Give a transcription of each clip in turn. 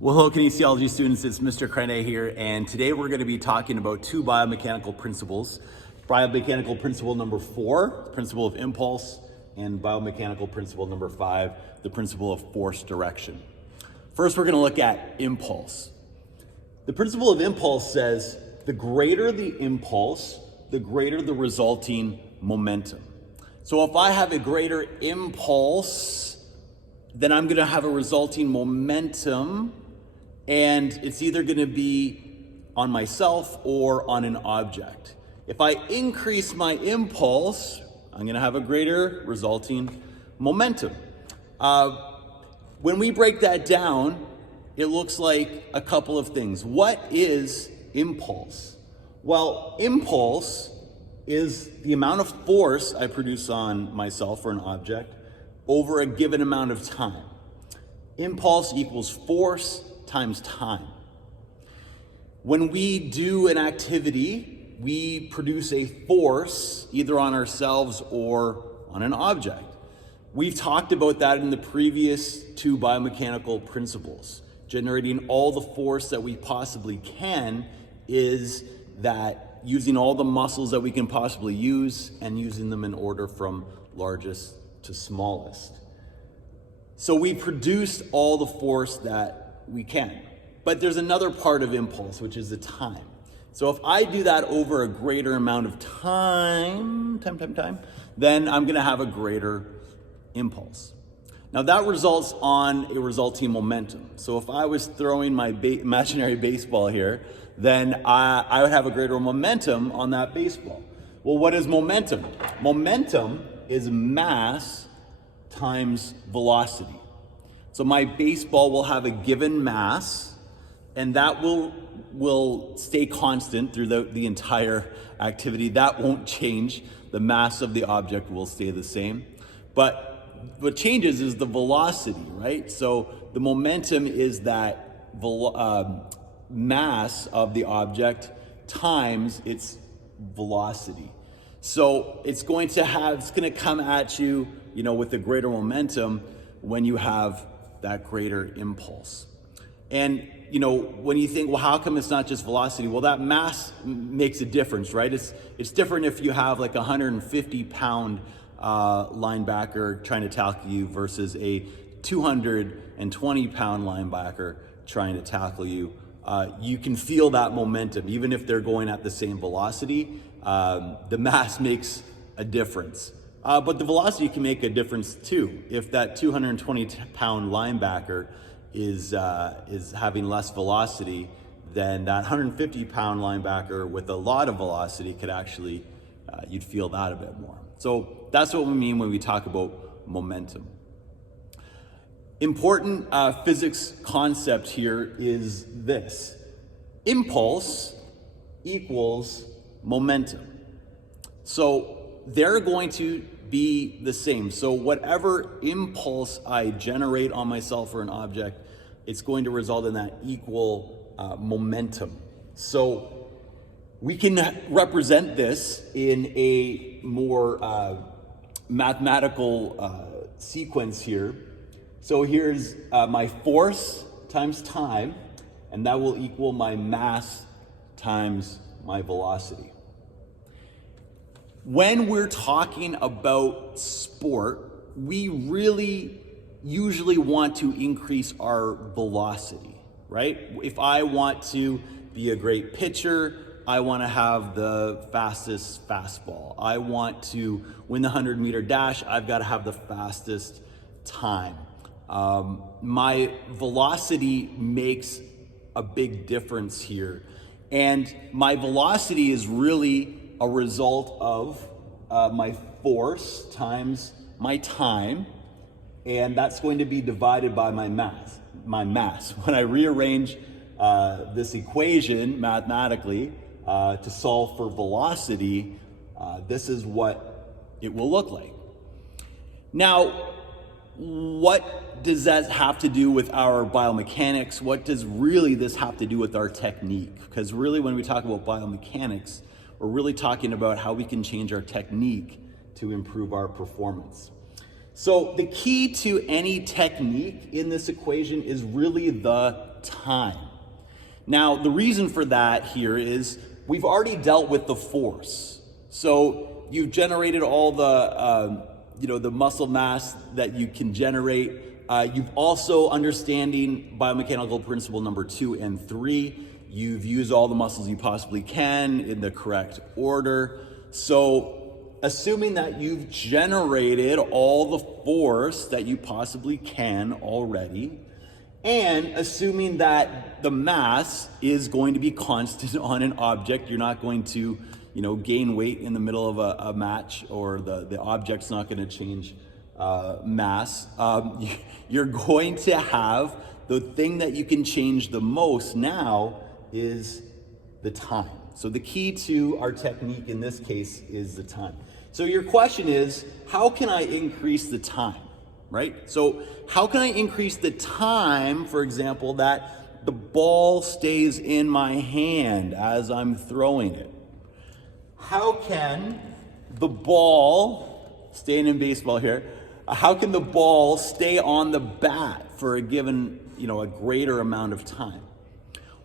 Well, hello kinesiology students, it's Mr. Crane here, and today we're going to be talking about two biomechanical principles. Biomechanical principle number 4, principle of impulse, and biomechanical principle number 5, the principle of force direction. First, we're going to look at impulse. The principle of impulse says the greater the impulse, the greater the resulting momentum. So if I have a greater impulse, then I'm going to have a resulting momentum, and it's either going to be on myself or on an object. If I increase my impulse, I'm going to have a greater resulting momentum. When we break that down, it looks like a couple of things. What is impulse? Well, impulse is the amount of force I produce on myself or an object over a given amount of time. Impulse equals force times time. When we do an activity, we produce a force either on ourselves or on an object. We've talked about that in the previous two biomechanical principles. Generating all the force that we possibly can is that using all the muscles that we can possibly use and using them in order from largest to smallest. So we produced all the force that we can. But there's another part of impulse, which is the time. So if I do that over a greater amount of time, then I'm gonna have a greater impulse. Now that results on a resulting momentum. So if I was throwing my imaginary baseball here, then I would have a greater momentum on that baseball. Well, what is momentum? Momentum is mass times velocity. So my baseball will have a given mass, and that will stay constant through the entire activity. That won't change. The mass of the object will stay the same. But what changes is the velocity, right? So the momentum is that mass of the object times its velocity. So it's going to come at you, with a greater momentum when you have that greater impulse. And, when you think, well, how come it's not just velocity? Well, that mass makes a difference, right? It's different if you have like a 150-pound linebacker trying to tackle you versus a 220-pound linebacker trying to tackle you. You can feel that momentum, even if they're going at the same velocity. The mass makes a difference. But the velocity can make a difference too. If that 220-pound linebacker is having less velocity, then that 150-pound linebacker with a lot of velocity could actually, you'd feel that a bit more. So that's what we mean when we talk about momentum. Important physics concept here is this: impulse equals momentum. So they're going to be the same. So whatever impulse I generate on myself or an object, it's going to result in that equal momentum. So we can represent this in a more mathematical sequence here. So here's my force times time, and that will equal my mass times my velocity. When we're talking about sport, we really usually want to increase our velocity, right? If I want to be a great pitcher, I want to have the fastest fastball. I want to win the 100-meter dash, I've got to have the fastest time. My velocity makes a big difference here. And my velocity is really a result of my force times my time, and that's going to be divided by my mass. When I rearrange this equation mathematically to solve for velocity, this is what it will look like. Now, what does that have to do with our biomechanics? What does really this have to do with our technique? Because really when we talk about biomechanics, we're really talking about how we can change our technique to improve our performance. So the key to any technique in this equation is really the time. Now, the reason for that here is we've already dealt with the force. So you've generated all the, the muscle mass that you can generate. You've also understanding biomechanical principle number 2 and 3. You've used all the muscles you possibly can in the correct order. So assuming that you've generated all the force that you possibly can already, and assuming that the mass is going to be constant on an object, you're not going to, gain weight in the middle of a match, or the object's not going to change mass. You're going to have the thing that you can change the most now is the time. So the key to our technique in this case is the time. So your question is, how can I increase the time, right? So how can I increase the time, for example, that the ball stays in my hand as I'm throwing it? How can the ball, staying in baseball here, how can the ball stay on the bat for a given, a greater amount of time?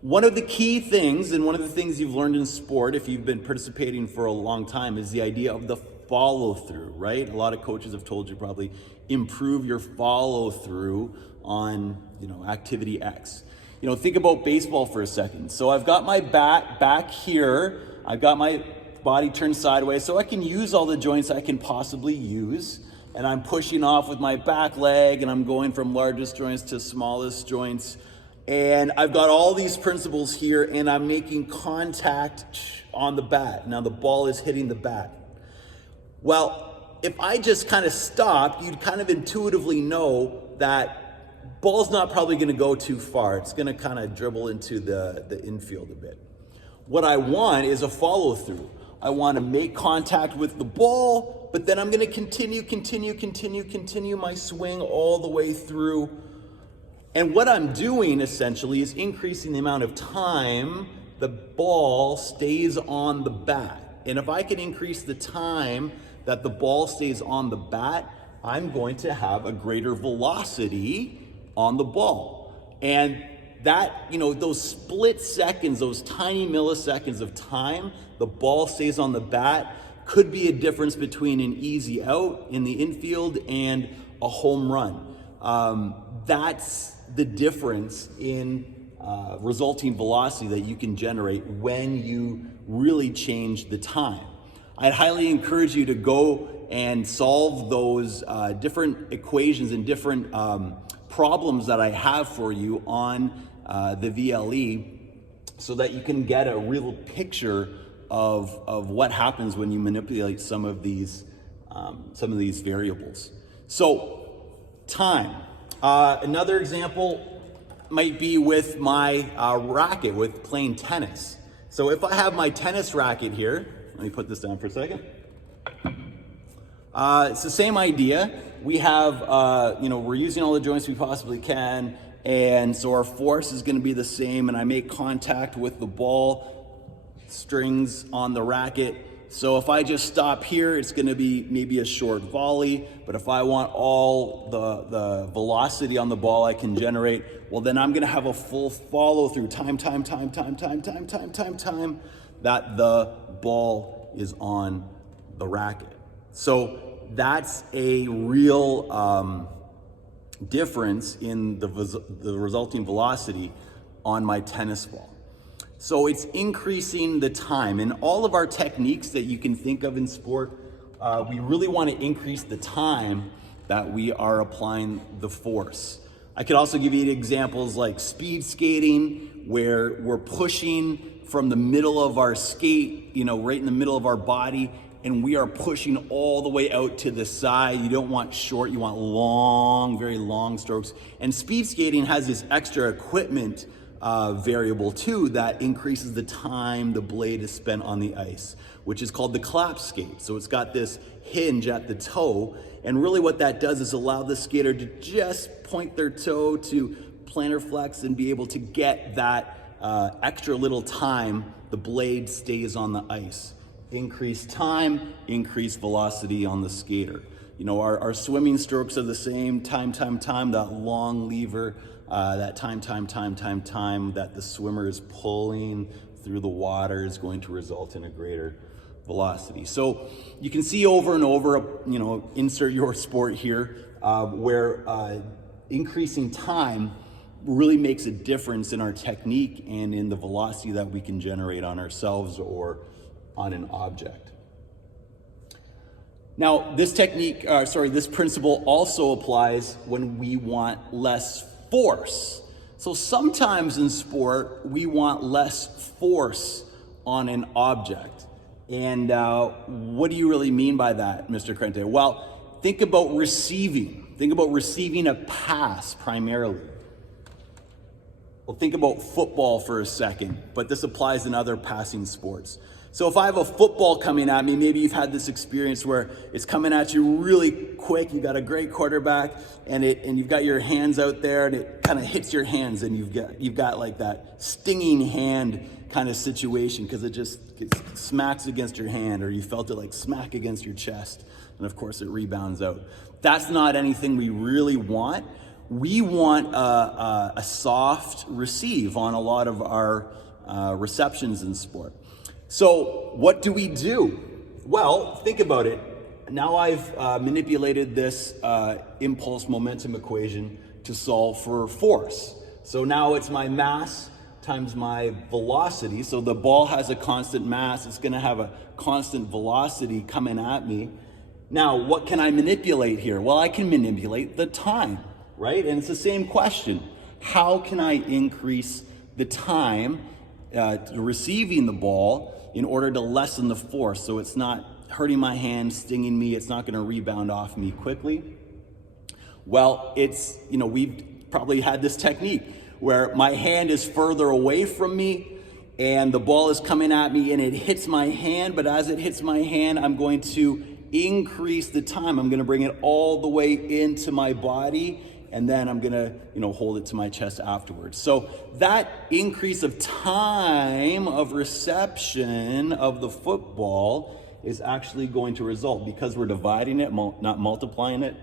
One of the key things, and one of the things you've learned in sport, if you've been participating for a long time, is the idea of the follow through, right? A lot of coaches have told you probably improve your follow through on, activity X. Think about baseball for a second. So I've got my bat back here. I've got my body turned sideways, so I can use all the joints I can possibly use. And I'm pushing off with my back leg, and I'm going from largest joints to smallest joints. And I've got all these principles here, and I'm making contact on the bat. Now the ball is hitting the bat. Well, if I just kind of stopped, you'd kind of intuitively know that ball's not probably going to go too far. It's going to kind of dribble into the infield a bit. What I want is a follow through. I want to make contact with the ball, but then I'm going to continue my swing all the way through. And what I'm doing essentially is increasing the amount of time the ball stays on the bat. And if I can increase the time that the ball stays on the bat, I'm going to have a greater velocity on the ball. And that, those split seconds, those tiny milliseconds of time the ball stays on the bat could be a difference between an easy out in the infield and a home run. That's the difference in resulting velocity that you can generate when you really change the time. I'd highly encourage you to go and solve those different equations and different problems that I have for you on the VLE, so that you can get a real picture of what happens when you manipulate some of these variables. So time. Another example might be with my racket, with playing tennis. So if I have my tennis racket here, let me put this down for a second. It's the same idea. We have, we're using all the joints we possibly can, and so our force is going to be the same, and I make contact with the ball strings on the racket. So if I just stop here, it's going to be maybe a short volley, but if I want all the velocity on the ball I can generate, well, then I'm going to have a full follow through time that the ball is on the racket. So that's a real difference in the resulting velocity on my tennis ball. So it's increasing the time. And all of our techniques that you can think of in sport, we really want to increase the time that we are applying the force. I could also give you examples like speed skating, where we're pushing from the middle of our skate, right in the middle of our body, and we are pushing all the way out to the side. You don't want short, you want long, very long strokes. And speed skating has this extra equipment variable too that increases the time the blade is spent on the ice, which is called the clap skate. So it's got this hinge at the toe, and really what that does is allow the skater to just point their toe to plantar flex and be able to get that extra little time the blade stays on the ice. Increase time, increase velocity on the skater. You know, our swimming strokes are the same, time, that long lever, that time that the swimmer is pulling through the water is going to result in a greater velocity. So you can see over and over, you know, insert your sport here, where increasing time really makes a difference in our technique and in the velocity that we can generate on ourselves or on an object. Now, this this principle also applies when we want less force. So sometimes in sport, we want less force on an object. And what do you really mean by that, Mr. Crente? Well, think about receiving. Think about receiving a pass primarily. Well, think about football for a second, but this applies in other passing sports. So if I have a football coming at me, maybe you've had this experience where it's coming at you really quick, you got a great quarterback, and you've got your hands out there, and it kind of hits your hands, and you've got like that stinging hand kind of situation because it smacks against your hand, or you felt it like smack against your chest, and of course it rebounds out. That's not anything we really want. We want a soft receive on a lot of our receptions in sport. So what do we do? Well, think about it. Now I've manipulated this impulse momentum equation to solve for force. So now it's my mass times my velocity. So the ball has a constant mass. It's going to have a constant velocity coming at me. Now, what can I manipulate here? Well, I can manipulate the time, right? And it's the same question. How can I increase the time receiving the ball in order to lessen the force so it's not hurting my hand, stinging me, it's not going to rebound off me quickly? Well, we've probably had this technique where my hand is further away from me and the ball is coming at me and it hits my hand, but as it hits my hand, I'm going to increase the time. I'm going to bring it all the way into my body, and then I'm gonna, hold it to my chest afterwards. So that increase of time of reception of the football is actually going to result, because we're dividing it, not multiplying it,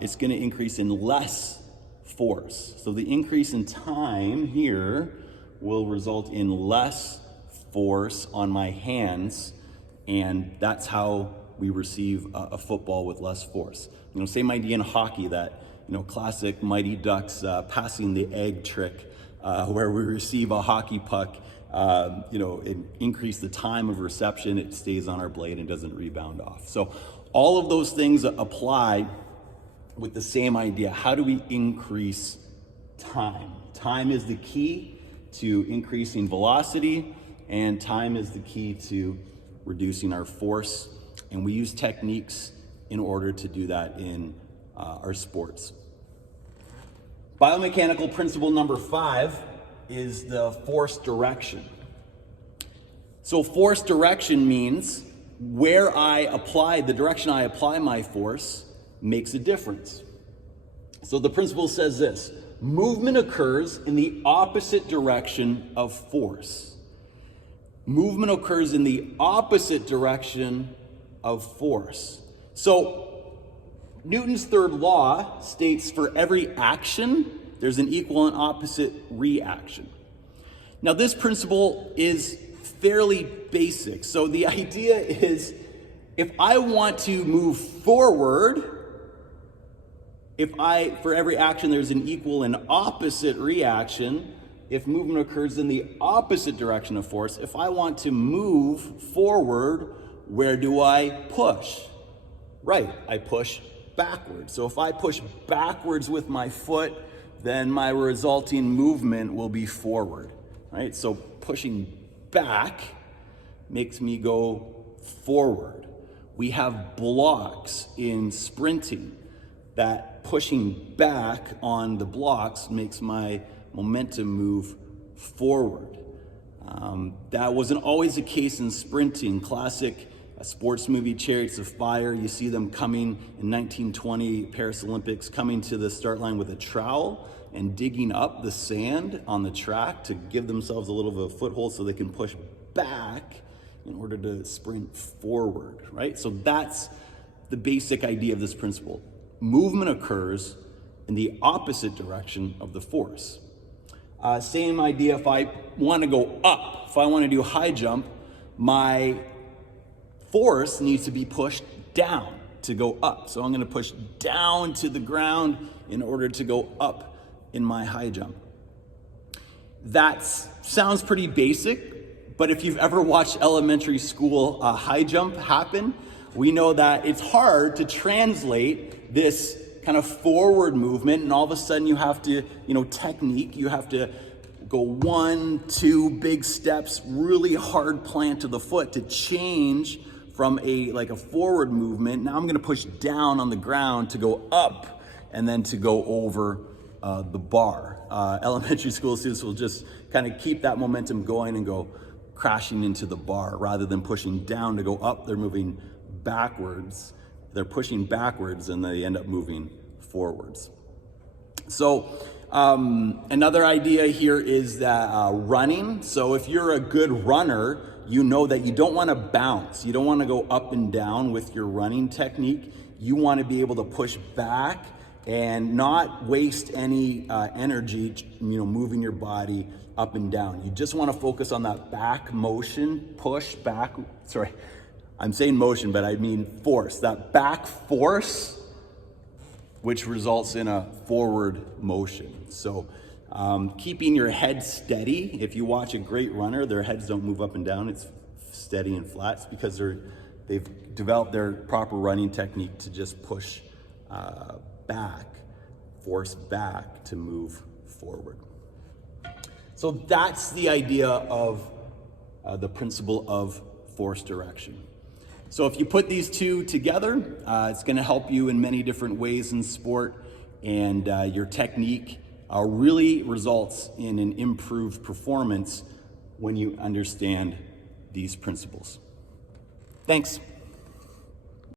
it's gonna increase in less force. So the increase in time here will result in less force on my hands, and that's how we receive a football with less force. Same idea in hockey, that classic Mighty Ducks passing the egg trick, where we receive a hockey puck, it increase the time of reception, it stays on our blade and doesn't rebound off. So all of those things apply with the same idea. How do we increase time? Time is the key to increasing velocity, and time is the key to reducing our force. And we use techniques in order to do that in our sports. Biomechanical principle number 5 is the force direction. So force direction means where the direction I apply my force makes a difference. So the principle says this: movement occurs in the opposite direction of force. Movement occurs in the opposite direction of force. So Newton's third law states for every action, there's an equal and opposite reaction. Now, this principle is fairly basic. So the idea is, if I want to move forward, for every action, there's an equal and opposite reaction. If movement occurs in the opposite direction of force, if I want to move forward, where do I push? Right, I push backwards. So if I push backwards with my foot, then my resulting movement will be forward, right? So pushing back makes me go forward. We have blocks in sprinting that pushing back on the blocks makes my momentum move forward. That wasn't always the case in sprinting. Classic sports movie Chariots of Fire, you see them coming in 1920 Paris Olympics, coming to the start line with a trowel and digging up the sand on the track to give themselves a little bit of a foothold so they can push back in order to sprint forward, right? So that's the basic idea of this principle. Movement occurs in the opposite direction of the force. Same idea if I want to go up, if I want to do a high jump, my force needs to be pushed down to go up. So I'm going to push down to the ground in order to go up in my high jump. That sounds pretty basic, but if you've ever watched elementary school high jump happen, we know that it's hard to translate this kind of forward movement, and all of a sudden you have to, technique, you have to go 1, 2 big steps, really hard plant of the foot to change from a forward movement. Now I'm going to push down on the ground to go up and then to go over the bar. Elementary school students will just kind of keep that momentum going and go crashing into the bar rather than pushing down to go up. They're moving backwards. They're pushing backwards and they end up moving forwards. So another idea here is that running. So if you're a good runner, you know that you don't want to bounce. You don't want to go up and down with your running technique. You want to be able to push back and not waste any energy, moving your body up and down. You just want to focus on that back motion, push back. Sorry, I'm saying motion, but I mean force. That back force, which results in a forward motion. So keeping your head steady. If you watch a great runner, their heads don't move up and down. It's steady and flat. It's because they've developed their proper running technique to just push back, force back to move forward. So that's the idea of the principle of force direction. So if you put these two together, it's going to help you in many different ways in sport, and your technique really results in an improved performance when you understand these principles. Thanks.